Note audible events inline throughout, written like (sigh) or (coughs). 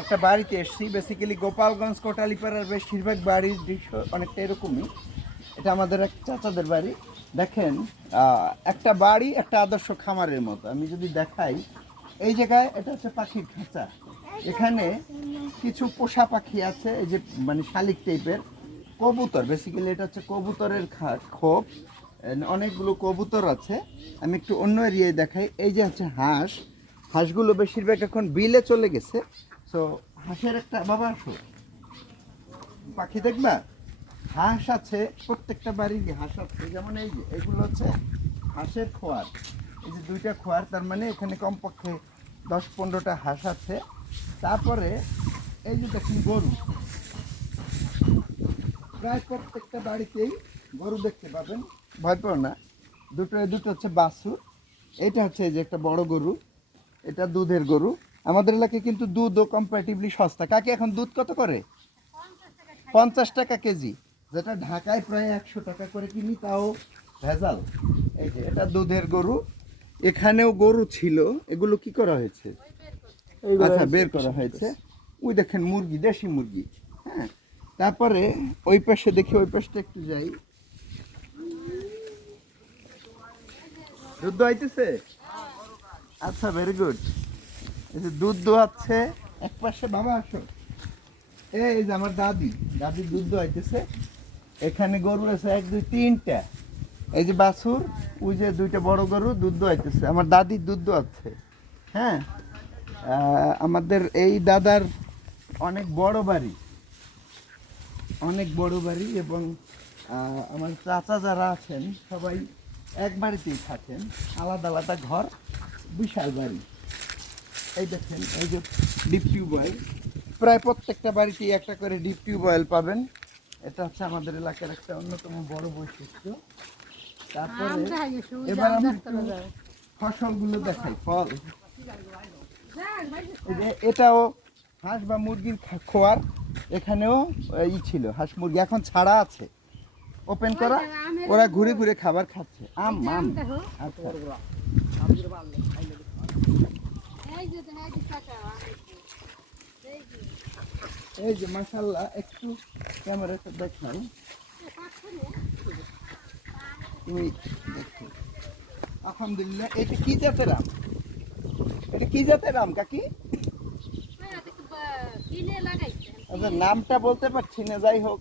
একটা বাড়িতে এসেছি। বেসিক্যালি গোপালগঞ্জ, কোটালিপাড়ার বেশিরভাগ বাড়ির দৃশ্য অনেকটা এরকমই। এটা আমাদের এক চাচাদের বাড়ি। দেখেন একটা বাড়ি, একটা আদর্শ খামারের মতো। আমি যদি দেখাই, এই জায়গায় এটা হচ্ছে পাখির খাঁচা। এখানে কিছু পোষা পাখি আছে, এই যে মানে শালিক টাইপের কবুতর বেসিক্যালি এটা হচ্ছে কবুতরের খোপ। অনেকগুলো কবুতর আছে। আমি একটু অন্য এরিয়ায় দেখাই। এই যে হচ্ছে হাঁস। হাঁসগুলো বেশিরভাগ এখন বিলে চলে গেছে। সো হাঁসের একটা বাবা আসো। পাখি দেখবা? হাঁস আছে, প্রত্যেকটা বাড়ির হাঁস আছে। যেমন এই যে, এগুলো হচ্ছে হাঁসের খোয়ার। এই যে দুইটা খোয়ার, তার মানে এখানে কমপক্ষে দশ পনেরোটা হাঁস আছে। তারপরে এই যে দেখুন গরু। প্রায় প্রত্যেকটা বাড়িতেই গরু দেখতে পাবেন। ভয় পাও না। দুটো দুটো হচ্ছে বাছুর। এটা হচ্ছে এই যে একটা বড় গরু। এটা দুধের গরু। আমাদের এলাকায় কিন্তু দুধও কম্পারেটিভলি সস্তা। কাকে এখন দুধ কত করে? পঞ্চাশ টাকা কেজি। যেটা ঢাকায় প্রায় একশো টাকা করে কিনি তাও ভেজাল। এই যে এটা দুধের গরু। এখানেও গরু ছিল। এগুলো কি করা হয়েছে? আচ্ছা বের করা হয়েছে। ওই দেখেন মুরগি দেশি মুরগি। হ্যাঁ তারপরে ওই পাশে দেখি ওই পাশটা একটু যাই। দুধ আইতেছে? আচ্ছা ভেরি গুড এই যে দুধ দোয়াচ্ছে, এক পাশে বাবা আসো। এই যে আমার দাদি দাদি দুধ দোয়াইতেছে। এখানে গরু আছে এক, দুই, তিনটা। এই যে বাছুর, ওই যে দুইটা বড় গরু দুধ দোয়াইতেছে। আমার দাদির দুধ দোয়াচ্ছে। হ্যাঁ? আমাদের এই দাদার অনেক বড় বাড়ি। অনেক বড় বাড়ি এবং আমার চাচা যারা আছেন সবাই এক বাড়িতেই থাকেন। আলাদা আলাদা ঘর, বিশাল বাড়ি। এই দেখেন এই যে ডিপ টিউবওয়েল প্রায় প্রত্যেকটা বাড়িতেই একটা করে ডিপ টিউবওয়েল পাবেন। এটা হচ্ছে আমাদের এলাকার একটা অন্যতম বড় বৈশিষ্ট্য। তারপরে এবার আমি ফসলগুলো দেখাই ফল। এটাও হাঁস বা মুরগির খোয়ার এখানেও ই ছিল হাঁস মুরগি এখন ছাড়া আছে। ওপেন করা ওরা ঘুরে ঘুরে খাবার খাচ্ছে। আম আম। আচ্ছা। এই যে মাসাল্লাহ একটু ক্যামেরাটা দেখাই তুমি দেখো। আলহামদুলিল্লাহ, এটা কি জাতের আম? এটা কি জাতের আম, কাকি? আচ্ছা নামটা বলতে পারছি না, যাই হোক।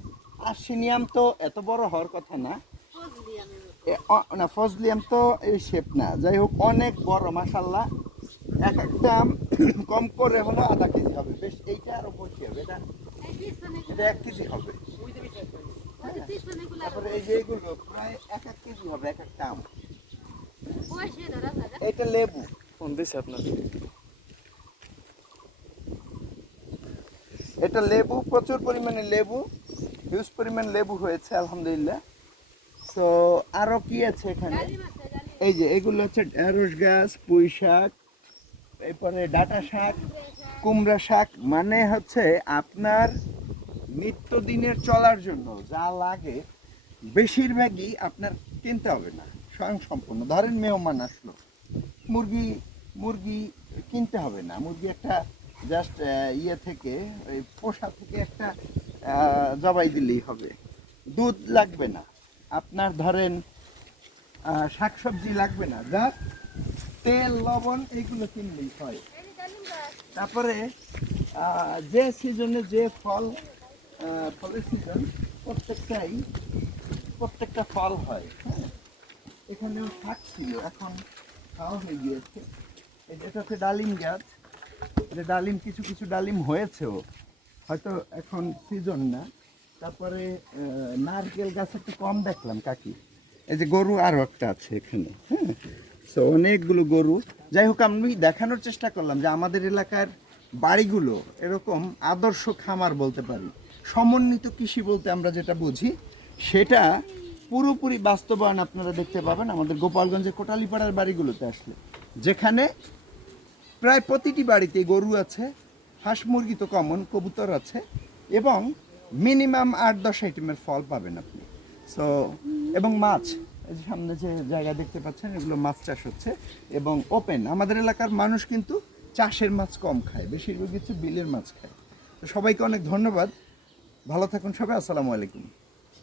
আর্সেনিয়াম তো এত বড় হওয়ার কথা না। না ফজলিয়াম তো এই শেপ না। যাই হোক, অনেক বড় মাসাল্লাহ এক একটা আম (coughs) কম করে হলো আধা কেজি হবে। বেশ এইটা আরও বেশি হবে? এটা এটা এক কেজি হবে। তারপরে এই যে এগুলো প্রায় এক এক কেজি হবে এক একটা আম। এটা লেবু। ফোন দিছে আপনার এটা লেবু প্রচুর পরিমাণে লেবু হিউজ পরিমাণ লেবু হয়েছে আলহামদুলিল্লাহ। সো আরও কি আছে এখানে? এই যে এগুলো হচ্ছে ঢেঁড়স গাছ পুঁই শাক এরপরে ডাটা শাক, কুমড়া শাক মানে হচ্ছে আপনার নিত্যদিনের চলার জন্য যা লাগে, বেশিরভাগই আপনার কিনতে হবে না স্বয়ং সম্পূর্ণ ধরেন মেহমান আসলো, মুরগি মুরগি কিনতে হবে না। মুরগি একটা জাস্ট ইয়ে থেকে, ওই পোষা থেকে একটা জবাই দিলেই হবে। দুধ লাগবে না। আপনার ধরেন শাকসবজি লাগবে না। জাস্ট তেল, লবণ এইগুলো কিনলেই হয়। তারপরে যে সিজনে যে ফল ফলের সিজন প্রত্যেকটাই, প্রত্যেকটা ফল হয় হ্যাঁ। এখানেও শাক ছিল, এখন খাওয়া হয়ে গিয়েছে। এই যেটা হচ্ছে ডালিম গাছ। এটা ডালিম, কিছু কিছু ডালিম হয়েছেও। হয়তো এখন সিজন না। তারপরে নারকেল গাছ একটু কম দেখলাম, কাকি। এই যে গরু আরও একটা আছে এখানে হ্যাঁ। সো অনেকগুলো গরু। যাই হোক আমি দেখানোর চেষ্টা করলাম যে আমাদের এলাকার বাড়িগুলো এরকম আদর্শ খামার বলতে পারি। সমন্বিত কৃষি বলতে আমরা যেটা বুঝি, সেটা পুরোপুরি বাস্তবায়ন আপনারা দেখতে পাবেন। আমাদের গোপালগঞ্জের কোটালীপাড়ার বাড়িগুলোতে আসলে। যেখানে প্রায় প্রতিটি বাড়িতে গরু আছে, হাঁস মুরগি তো কমন কবুতর আছে, এবং মিনিমাম আট দশ আইটেমের ফল পাবেন আপনি। সো এবং মাছ। যে সামনে যে জায়গা দেখতে পাচ্ছেন, এগুলো মাছ চাষ হচ্ছে এবং ওপেন আমাদের এলাকার মানুষ কিন্তু চাষের মাছ কম খায়, বেশিরভাগ কিছু বিলের মাছ খায়। তো সবাইকে অনেক ধন্যবাদ। ভালো থাকুন সবাই, আসসালামু আলাইকুম।